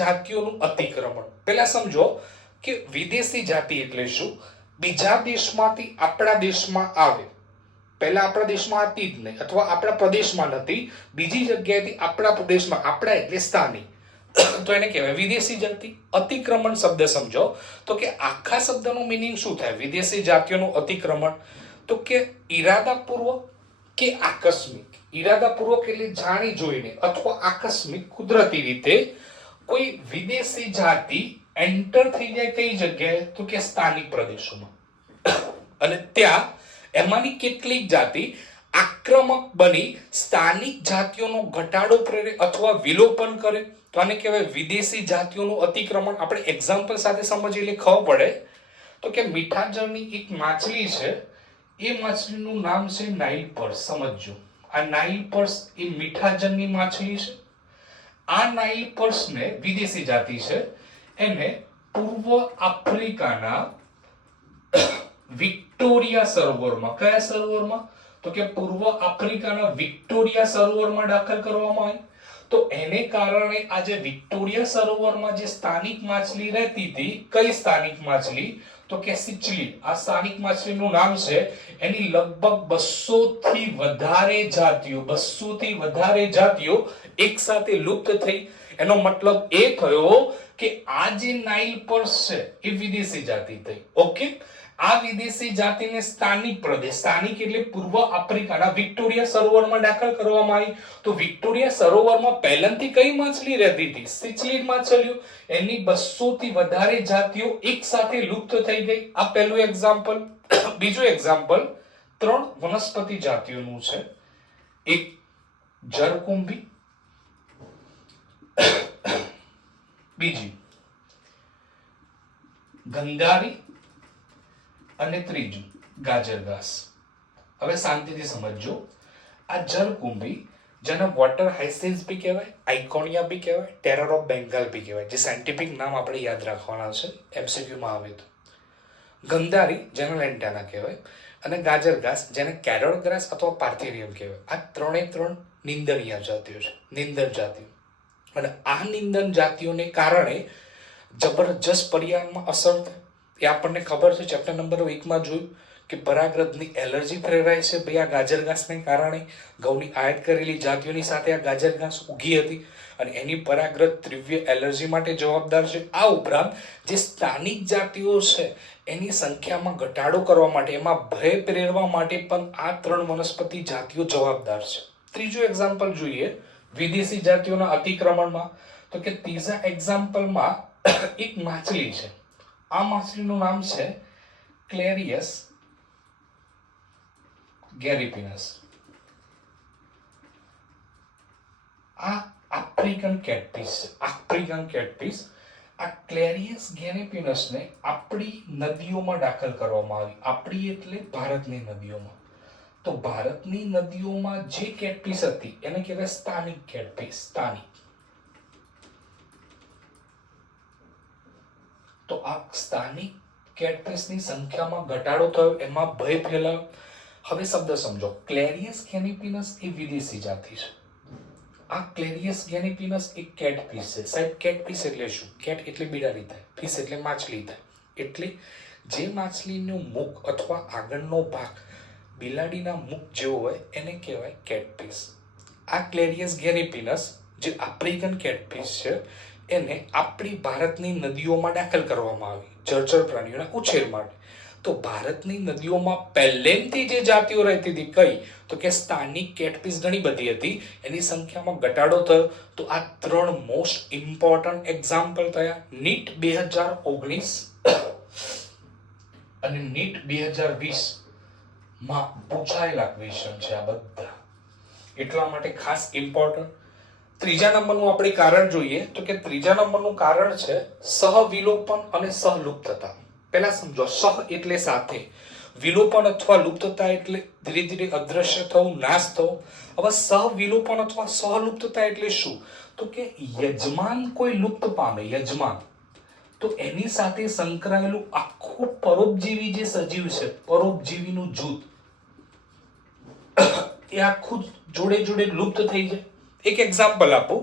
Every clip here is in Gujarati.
જાતિઓનું અતિક્રમણ. પહેલા સમજો કે વિદેશી જાતિ એટલે શું? બીજા દેશમાંથી આપણા દેશમાં આવે. પહેલા આપણા દેશમાં હતી જ નહીં, અથવા આપણા પ્રદેશમાં નથી, બીજી જગ્યાએથી આપણા પ્રદેશમાં, આપણા એટલે સ્થાનિક, તો એને કહેવાય વિદેશી જાતિ. અતિક્રમણ શબ્દ સમજો તો કે આખા શબ્દનું મીનિંગ શું થાય? વિદેશી જાતિઓનું અતિક્રમણ તો કે ઈરાદાપૂર્વક કે આકસ્મિક. ઈરાદાપૂર્વક એટલે જાણી જોઈને અથવા આકસ્મિક કુદરતી રીતે કોઈ વિદેશી જાતિ એન્ટર થઈ જાય કઈ જગ્યાએ? તો કે સ્થાનિક પ્રદેશોમાં, અને ત્યાં એમાંની કેટલીક જાતિ આક્રમક બની સ્થાનિક જાતિઓનો ઘટાડો પ્રેરે અથવા વિલોપન કરે, તો આને કહેવાય વિદેશી જાતિઓનું અતિક્રમણ. આપણે એક્ઝામ્પલ સાથે સમજીએ એટલે ખબર પડે. તો કે મીઠા જળની એક માછલી છે, એ માછલીનું નામ છે નાઇલ પર્સ. સમજજો, આ નાઇલ પર્સ એ મીઠા જળની માછલી છે. આ નાઇલ પર્સને વિદેશી જાતિ છે, એને પૂર્વ આફ્રિકાના વિક્ટોરિયા સરોવરમાં, કયા સરોવરમાં? તો કે પૂર્વ આફ્રિકાના વિક્ટોરિયા સરોવરમાં દાખલ કરવામાં આવી. તો એને કારણે આજે વિક્ટોરિયા સરોવરમાં જે સ્થાનિક માછલી રહેતી હતી, કઈ સ્થાનિક માછલી? તો કે સિચલી. આ સ્થાનિક માછલીનું નામ છે. એની લગભગ 200 થી વધારે જાતિઓ એક સાથે લુપ્ત થઈ. એનો મતલબ એ થયો કે આ જે નાઇલ પર્સ છે એ વિદેશી જાતિ થઈ. ઓકે, આ વિદેશી જાતિને સ્થાનિક પ્રદેશ, સ્થાનિક એટલે પૂર્વ આફ્રિકાના વિક્ટોરિયા સરોવરમાં દાખલ કરવામાં આવી. તો વિક્ટોરિયા સરોવરમાં પહેલાથી કઈ માછલી રહેતી હતી? સિચલિડ માછલીઓ. એની 200 થી વધારે જાતિઓ એક સાથે લુપ્ત થઈ ગઈ. આ પહેલું એક્ઝામ્પલ. બીજું એક્ઝામ્પલ 3 વનસ્પતિ જાતિઓનું છે. એક જરકુંભી, બીજી ગંગારી અને ત્રીજું ગાજર ઘાસ. હવે શાંતિથી સમજજો. આ જલકુંભી, જેને વોટર હાયસિન્થ બી કહેવાય, આઇકોનિયા બી કહેવાય, ટેરર ઓફ બેંગાલ બી કહેવાય, જે સાયન્ટિફિક નામ આપણે યાદ રાખવાના છે એમસીક્યુમાં આવે તો. ગંધારી, જેને લેન્ટાના કહેવાય, અને ગાજર ઘાસ, જેને કેરળ ગ્રાસ અથવા પાર્થેનિયમ કહેવાય. આ ત્રણે નિંદનીય જાતિઓ છે, નિંદન જાતિઓ. અને આ નિંદન જાતિઓને કારણે જબરજસ્ત પર્યાવરણમાં અસર થાય. એ આપણને ખબર છે, ચેપ્ટર નંબર 1 માં જોયું કે પરાગરજની એલર્જી પ્રેરાય છે ભાઈ આ ગાજર ઘાસને કારણે. ઘઉંની આયાત કરેલી જાતિઓની સાથે આ ગાજર ઘાસ ઉગી હતી અને એની પરાગરજ તીવ્ર એલર્જી માટે જવાબદાર છે. આ ઉપરાંત જે સ્થાનિક જાતિઓ છે એની સંખ્યામાં ઘટાડો કરવા માટે, એમાં ભય પ્રેરવા માટે પણ આ 3 વનસ્પતિ જાતિઓ જવાબદાર છે. ત્રીજું એક્ઝામ્પલ જોઈએ વિદેશી જાતિઓના અતિક્રમણમાં. તો કે ત્રીજા એક્ઝામ્પલમાં એક માછલી છે. આ માછલીનું નામ છે ક્લેરિયસ ગેરીપિનસ. આ આફ્રિકન કેટફિશ છે, આફ્રિકન કેટફિશ. આ ક્લેરિયસ ગેરીપિનસને આપણી નદીઓમાં દાખલ કરવામાં આવી. આપણી એટલે ભારતની નદીઓમાં. તો ભારતની નદીઓમાં જે કેટફિશ હતી એને કહેવાય સ્થાનિક કેટફિશ. સ્થાનિક. તો આ સ્થાનિક કેટફિશની સંખ્યામાં ઘટાડો થયો, એમાં ભય ફેલાયો. હવે શબ્દ સમજો. ક્લેરિયસ ગેરીપિનસ એ વિદેશી જાતિ છે. આ ક્લેરિયસ ગેરીપિનસ એક કેટફિશ છે. સાહેબ કેટફિશ એટલે શું? કેટ એટલે બિલાડી થાય, ફિશ એટલે માછલી થાય. એટલે જે માછલીનું મુખ અથવા આગળનો ભાગ બિલાડીના મુખ જેવો હોય એને કહેવાય કેટફિશ. આ ક્લેરિયસ ગેરીપિનસ જે આફ્રિકન કેટફિશ છે એને આપણી ભારતની નદીઓમાં દાખલ કરવામાં આવી જળચર પ્રાણીઓના ઉછેર માટે. તો ભારતની નદીઓમાં પહેલેથી જે જાતિઓ રહેતી હતી કઈ? તો કે સ્થાનિક કેટફિશ ઘણી બધી હતી, એની સંખ્યામાં ઘટાડો થયો. તો આ 3 મોસ્ટ ઇમ્પોર્ટન્ટ એક્ઝામ્પલ થયા. નીટ 2019 અને નીટ 2020 માં પૂછાયેલા ક્વેશ્ચન છે આ બધા, એટલા માટે ખાસ ઇમ્પોર્ટન્ટ. ત્રીજા નંબરનું આપણે કારણ જોઈએ તો કે ત્રીજા નંબરનું કારણ છે સહવિલોપન અને સહલુપ્તતા. પહેલા સમજો. સહ એટલે સાથે, વિલોપન અથવા લુપ્તતા એટલે ધીરે ધીરે અદ્રશ્ય થવું, નાશ થવું. હવે સહવિલોપન અથવા સહલુપ્તતા એટલે શું? તો કે યજમાન કોઈ લુપ્ત પામે, યજમાન, તો એની સાથે સંકળાયેલું આખું પરોપજીવી જે સજીવ છે, પરોપજીવીનું જૂથ, એ આખું જોડે જોડે લુપ્ત થઈ જાય. એક એક્ઝામ્પલ આપું.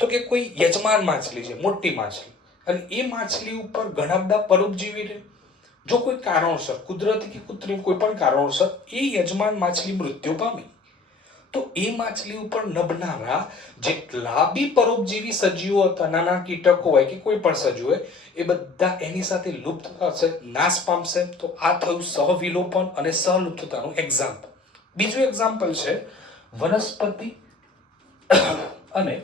તો કે કોઈ યજમાન માછલી છે, મોટી માછલી, અને એ માછલી ઉપર ઘણા બધા પરોપજીવી રહે. જો કોઈ કારણોસર, કુદરતી કે કૃત્રિમ કોઈ પણ કારણોસર એ યજમાન માછલી મૃત્યુ પામી, તો એ માછલી ઉપર નભનારા જેટલા બી પરોપજીવી સજીવો હતા, નાના કીટકો હોય કે કોઈ પણ સજીવ હોય, એ બધા એની સાથે લુપ્ત થશે, નાશ પામશે. તો આ થયું સહવિલોપન અને સહલુપ્તતાનું એક્ઝામ્પલ. બીજું એક્ઝામ્પલ છે વનસ્પતિ અને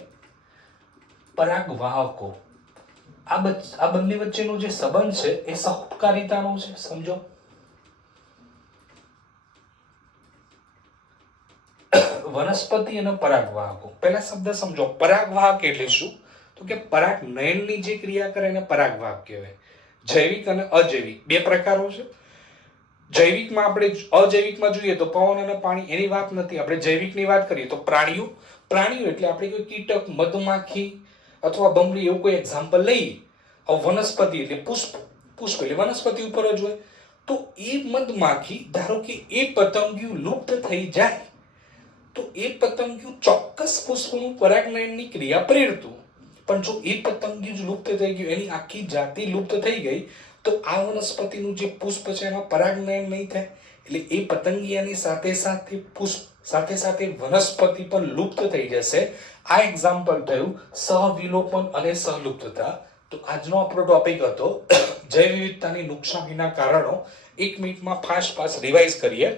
પરાગવાહકો. આ બંને વચ્ચેનો જે સંબંધ છે એ સહઉપકારિતાનો છે. સમજો, વનસ્પતિ અને પરાગવાહકો. પહેલા શબ્દ સમજો. પરાગવાહક એટલે શું? તો કે પરાગનયનની જે ક્રિયા કરે એને પરાગવાહક કહેવાય. જૈવિક અને અજૈવિક બે પ્રકારો છે. જૈવિકમાં આપણે અજૈવિકમાં જોઈએ તો પવન અને પાણી, એની વાત નથી. આપણે જૈવિકની વાત કરીએ તો પ્રાણીઓ એટલે આપણે કોઈ કીટક, મધમાખી અથવા બમરી એવું કોઈ એક્ઝામ્પલ લઈએ. વનસ્પતિ એટલે પુષ્પ એટલે વનસ્પતિ ઉપર જ હોય. તો એ મધમાખી, ધારો કે એ પતંગિયું લુપ્ત થઈ જાય તો એ પતંગિયું ચોક્કસ પુષ્પનું પરાગનયનની ક્રિયા પ્રેરતું. પણ જો એ પતંગિયું જ લુપ્ત થઈ ગયું, એની આખી જાતિ લુપ્ત થઈ ગઈ, તો આ વનસ્પતિનું જે પુષ્પ છે એમાં પરાગનયન નહીં થાય. એટલે એ પતંગિયાની સાથે સાથે પુષ્પ, સાથે સાથે વનસ્પતિ પણ લુપ્ત થઈ જશે. આ એક્ઝામ્પલ થયું સહવિલોપન અને સહલુપ્તતા. તો આજનો આપણો ટોપિક હતો જૈવ વિવિધતાની નુકસાનીના કારણો. 1 મિનિટમાં ફાસ્ટ રિવાઇઝ કરીએ.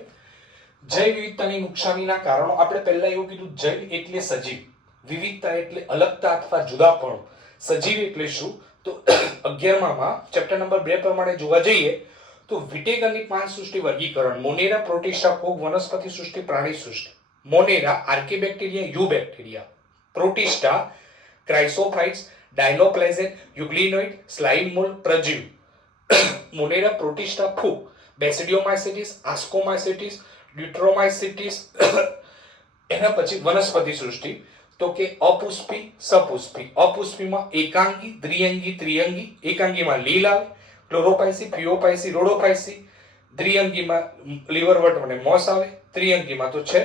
જૈવ વિવિધતાની નુકસાનીના કારણો. આપણે પહેલા એવું કીધું, જૈવ એટલે સજીવ, વિવિધતા એટલે અલગતા અથવા જુદાપણું. સજીવ એટલે શું? તો 11માં ચેપ્ટર નંબર 2 પ્રમાણે જોવા જઈએ તો વિટેકરની 5 સૃષ્ટિ વર્ગીકરણ. મોનેરા, પ્રોટિસ્ટા, ફૂગ, વનસ્પતિ સૃષ્ટિ, પ્રાણી સૃષ્ટિ. Monera archaebacteria, eubacteria. Protista chrysophytes, ડાયલોપ્લાઝેટ, યુગ્લિનોઇડ, સ્લાઇમ મોલ્ડ, પ્રજીવ. મોનેરા પ્રોટિસ્ટા ફૂગ, બેસિડિયોમાઇસિટીસ, આસ્કોમાઇસિટીસ, ડ્યુટ્રોમાઇસિટીસ. એના પછી વનસ્પતિ સૃષ્ટિ તો કે અપુષ્પી, સપુષ્પી. અપુષ્પીમાં એકાંગી, દ્વિઅંગી, ત્રિઅંગી. એકાંગીમાં લીલ આવે, ક્લોરોપાઇસી, ફિયોપાઇસી, રોડોપાઇસી. દ્વિઅંગીમાં લીવરવર્ટ અને મોસ આવે. ત્રિઅંગીમાં તો છે.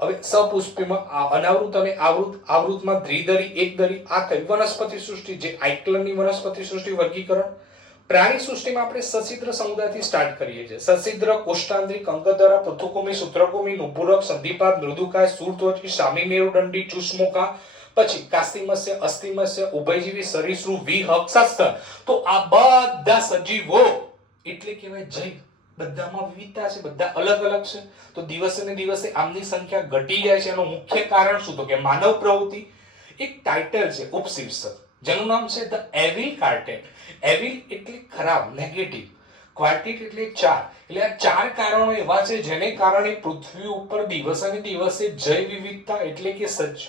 હવે સપુષ્પીમાં અનાવૃત અને આવૃત. આવૃતમાં દ્વિદળી, એકદળી. આ થઈ વનસ્પતિ સૃષ્ટિ, જે આઇક્લનની વનસ્પતિ સૃષ્ટિ વર્ગીકરણ. પ્રાણી સૃષ્ટિમાં આપણે સછિદ્ર સમુદાયથી સ્ટાર્ટ કરીએ છીએ. સછિદ્ર, કોષ્ટાંત્રિક, અંગદરા, પૃથુકુમી, સૂત્રકુમી, નુપુરક, સંધિપાદ, મૃદુકાય, શૂળત્વચી, સામી મેરુદંડી, ચુષ્મુકા. પછી કાસ્તિમત્સ્ય, અસ્થિમત્સ્ય, ઉભયજીવી, સરીસૃપ, વિહંગ, સસ્તન. તો આ બધા સજીવો એટલે કહેવાય જૈવ. બધામાં વિવિધતા છે, બધા અલગ અલગ છે. તો દિવસે ને દિવસે આમની સંખ્યા ઘટી જાય છે. એનું મુખ્ય કારણ શું? તો કે માનવ પ્રવૃત્તિ. એક ટાઇટલ છે, ઉપશીર્ષક, જેનું નામ છે ધ એવિલ કાર્ટેટ. એવિલ એટલે ખરાબ, નેગેટિવ. ક્વાર્ટેટ એટલે 4. એટલે આ 4 કારણો એવા છે જેને કારણે પૃથ્વી ઉપર દિવસે ને દિવસે જૈવ વિવિધતા એટલે કે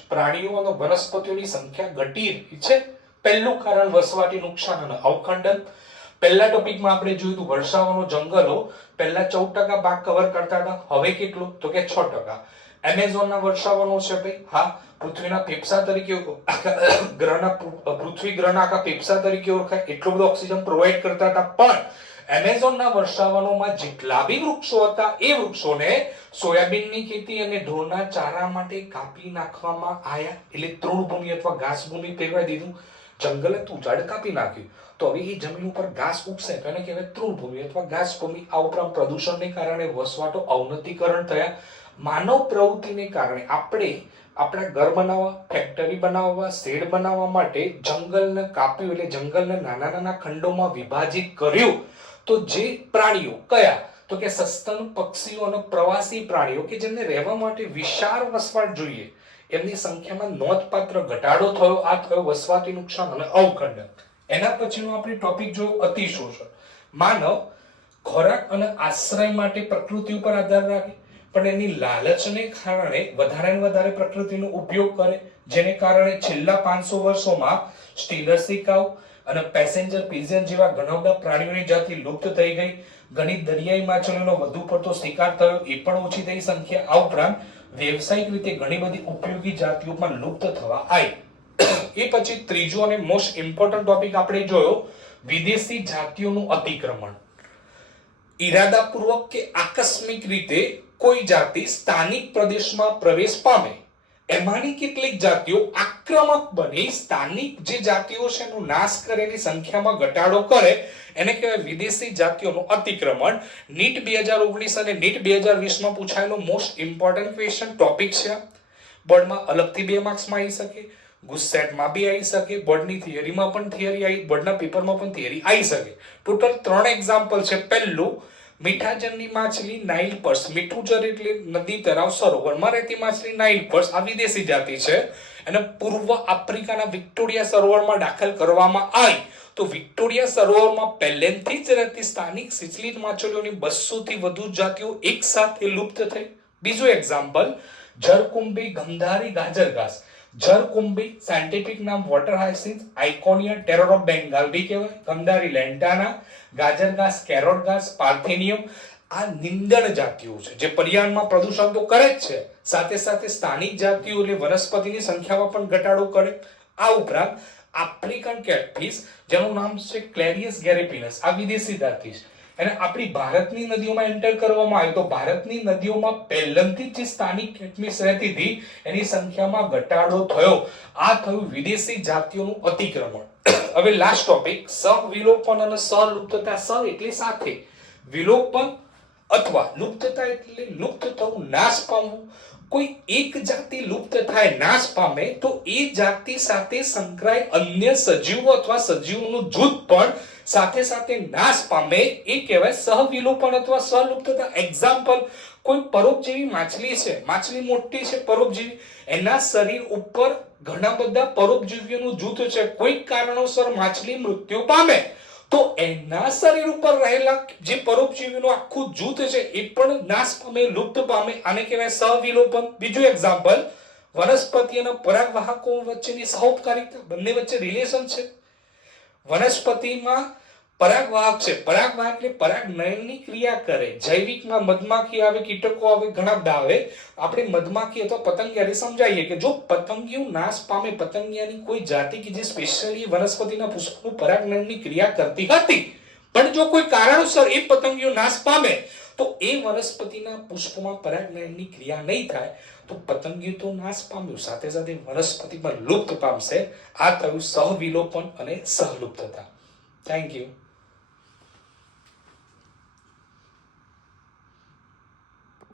પ્રાણીઓ અને વનસ્પતિઓની સંખ્યા ઘટી રહી છે. પહેલું કારણ વસવાટી નુકસાન અને અવખંડન. પહેલા ટોપિકમાં આપણે જોયું હતું વર્ષાવનો, જંગલો પહેલા 14% ભાગ કવર કરતા હતા. હવે કેટલું? તો કે 6%. એમેઝોનના વર્ષાવનો છે ભાઈ. હા, પૃથ્વીના ફેફસા તરીકે પૃથ્વી ગ્રહના આખા ફેફસા તરીકે ઓળખાય. એટલો બધો ઓક્સિજન પ્રોવાઈડ કરતા હતા. પણ એમેઝોનના વર્ષાવનોમાં જેટલા બી વૃક્ષો હતા એ વૃક્ષોને સોયાબીનની ખેતી અને ઢોરના ચારા માટે કાપી નાખવામાં આવ્યા. એટલે તૃણભૂમિ અથવા ઘાસભૂમિ ફેરવાઈ દીધું. જંગલ હતું, ઝાડ કાપી નાખ્યું, તો હવે એ જમીન ઉપર ઘાસ ઉગશે તો એને કહેવાય તૃણભૂમિ અથવા ઘાસભૂમિ. આ ઉપરાંત પ્રદૂષણને કારણે વસવાટો અવનતિકરણ થયા. માનવ પ્રવૃત્તિને કારણે આપણે આપણા ઘર બનાવવા, ફેક્ટરી બનાવવા, શેડ બનાવવા માટે જંગલને કાપ્યું. એટલે જંગલને નાના નાના ખંડોમાં વિભાજિત કર્યું. તો જે પ્રાણીઓ કયા? તો કે સસ્તન, પક્ષીઓ અને પ્રવાસી પ્રાણીઓ કે જેમને રહેવા માટે વિશાળ વસવાટ જોઈએ, એમની સંખ્યામાં નોંધપાત્ર ઘટાડો થયો. આ થયો વસવાટી નુકસાન અને અવખંડન. એના પછીનો આપણે ટોપિક જોયો અતિશોષણ. માનવ ખોરાક અને આશ્રય માટે પ્રકૃતિ ઉપર આધાર રાખે, પણ એની લાલચને કારણે વધારે ને વધારે પ્રકૃતિનો ઉપયોગ કરે, જેને કારણે છેલ્લા 500 વર્ષોમાં સ્ટીલર સિકાઉ અને પેસેન્જર પિજન જેવા ઘણા બધા પ્રાણીઓની જાતિ લુપ્ત થઈ ગઈ. ઘણી દરિયાઈ માછલીઓનો વધુ પડતો શિકાર થયો, એ પણ ઓછી થઈ સંખ્યા. આ ઉપરાંત વ્યવસાયિક રીતે ઘણી બધી ઉપયોગી જાતિઓ પણ લુપ્ત થવા આવી. એ પછી ત્રીજો અને મોસ્ટ ઇમ્પોર્ટન્ટ ટોપિક આપણે જોયો વિદેશી જાતિઓનું અતિક્રમણ. ઈરાદાપૂર્વક કે આકસ્મિક રીતે કોઈ જાતિ સ્થાનિક પ્રદેશમાં પ્રવેશ પામે એમાંની કેટલીક જાતિઓ આક્રમક બની સ્થાનિક જે જાતિઓ છે એનો નાશ કરે, એની સંખ્યામાં ઘટાડો કરે, એને કહેવાય વિદેશી જાતિઓનું અતિક્રમણ. નીટ 2019 અને નીટ 2020 માં પૂછાયેલો મોસ્ટ ઇમ્પોર્ટન્ટ ક્વેશ્ચન ટોપિક છે. બોર્ડમાં અલગથી 2 માર્ક્સમાં આવી શકે, ગુસ્સેટમાં બી આવી શકે, બોર્ડની થિયરીમાં પણ થિયરી આવી, બોર્ડના પેપરમાં પણ થિયરી આવી શકે. ટોટલ 3 એક્ઝામ્પલ છે. પહેલું, મીઠાજળની માછલી નાઇલ પર્સ. મીઠું જળ એટલે નદી, તળાવ, સરોવરમાં રહેતી માછલી નાઇલ પર્સ આ વિદેશી જાતિ છે. અને પૂર્વ આફ્રિકાના વિક્ટોરિયા સરોવરમાં દાખલ કરવામાં આવી તો વિક્ટોરિયા સરોવરમાં પહેલેથી જ રહેતી સ્થાનિક સિચલિન માછલીઓની 200 થી વધુ જાતિઓ એક સાથે લુપ્ત થઈ. બીજું એક્ઝામ્પલ, જરકુંભી ગંધારી ગાજરઘાસ. જરકુંભી સાયન્ટિફિક નામ water hyacinth, આઇકોનિયા terror of Bengal બી કહેવાય, ગંધારી લેન્ટાના, ગાજરઘાસ કેરોટ ઘાસ, પાર્થેનિયમ આ નિંદણ જાતિઓ છે જે પર્યાવરણમાં પ્રદૂષણ તો કરે જ છે, સાથે સાથે સ્થાનિક જાતિઓ એટલે વનસ્પતિની સંખ્યામાં પણ ઘટાડો કરે. આ ઉપરાંત આફ્રિકન કેટફિશ જેનું નામ છે ક્લેરિયસ ગેરેપિનસ આ વિદેશી જાતિ છે. અને આપણી ભારતની નદીઓમાં એન્ટર કરવામાં આવે તો ભારતની નદીઓમાં પહેલેથી જ સ્થાનિક કેટફિશ રહેતી હતી એની સંખ્યામાં ઘટાડો થયો. આ થયું વિદેશી જાતિઓનું અતિક્રમણ. હવે લાસ્ટ ટોપિક, સહવિલોપન અને સહલુપ્તતા. સહ એટલે સાથે, વિલોપન અથવા લુપ્તતા એટલે લુપ્ત થવું, નાશ પામવું. કોઈ એક જાતિ લુપ્ત થાય, નાશ પામે તો એ જાતિ સાથે સંકળાય અન્ય સજીવો અથવા સજીવોનું જૂથ પણ સાથે સાથે નાશ પામે, એ કહેવાય સહવિલોપન અથવા સહલુપ્તતા. એક્ઝામ્પલ, કોઈ પરોપજીવી માછલી છે, માછલી મોટી છે પરોપજીવી, એના શરીર ઉપર ઘણા બધા પરોપજીવીઓનું જૂથ છે. કોઈ કારણોસર માછલી મૃત્યુ પામે તો એના શરીર ઉપર રહેલા જે પરોપજીવીનું આખું જૂથ છે એ પણ નાશ પામે, લુપ્ત પામે. આને કહેવાય સહવિલોપન. બીજું એક્ઝામ્પલ, વનસ્પતિ અને પરાગવાહકો વચ્ચેની સહઉપકારિતા, બંને વચ્ચે રિલેશન છે. વનસ્પતિમાં પરાગવાહક છે, પરાગવાહક એટલે પરાગનયનની ક્રિયા કરે. જૈવિકમાં મધમાખી આવે, કીટકો આવે, ઘણા બધા આવે. આપણે મધમાખી અથવા પતંગિયાને સમજાવીએ કે જો પતંગિયું નાશ પામે, પતંગિયાની કોઈ જાતિ કે જે સ્પેશિયલી વનસ્પતિના પુષ્પનું પરાગનયનની ક્રિયા કરતી હતી, પણ જો કોઈ કારણોસર એ પતંગિયું નાશ પામે તો એ વનસ્પતિના પુષ્પમાં પરાગનયનની ક્રિયા નહીં થાય તો પતંગિયું તો નાશ પામ્યું, સાથે સાથે વનસ્પતિ પણ લુપ્ત પામશે. આ થયું સહવિલોપન અને સહલુપ્તતા. Thank you.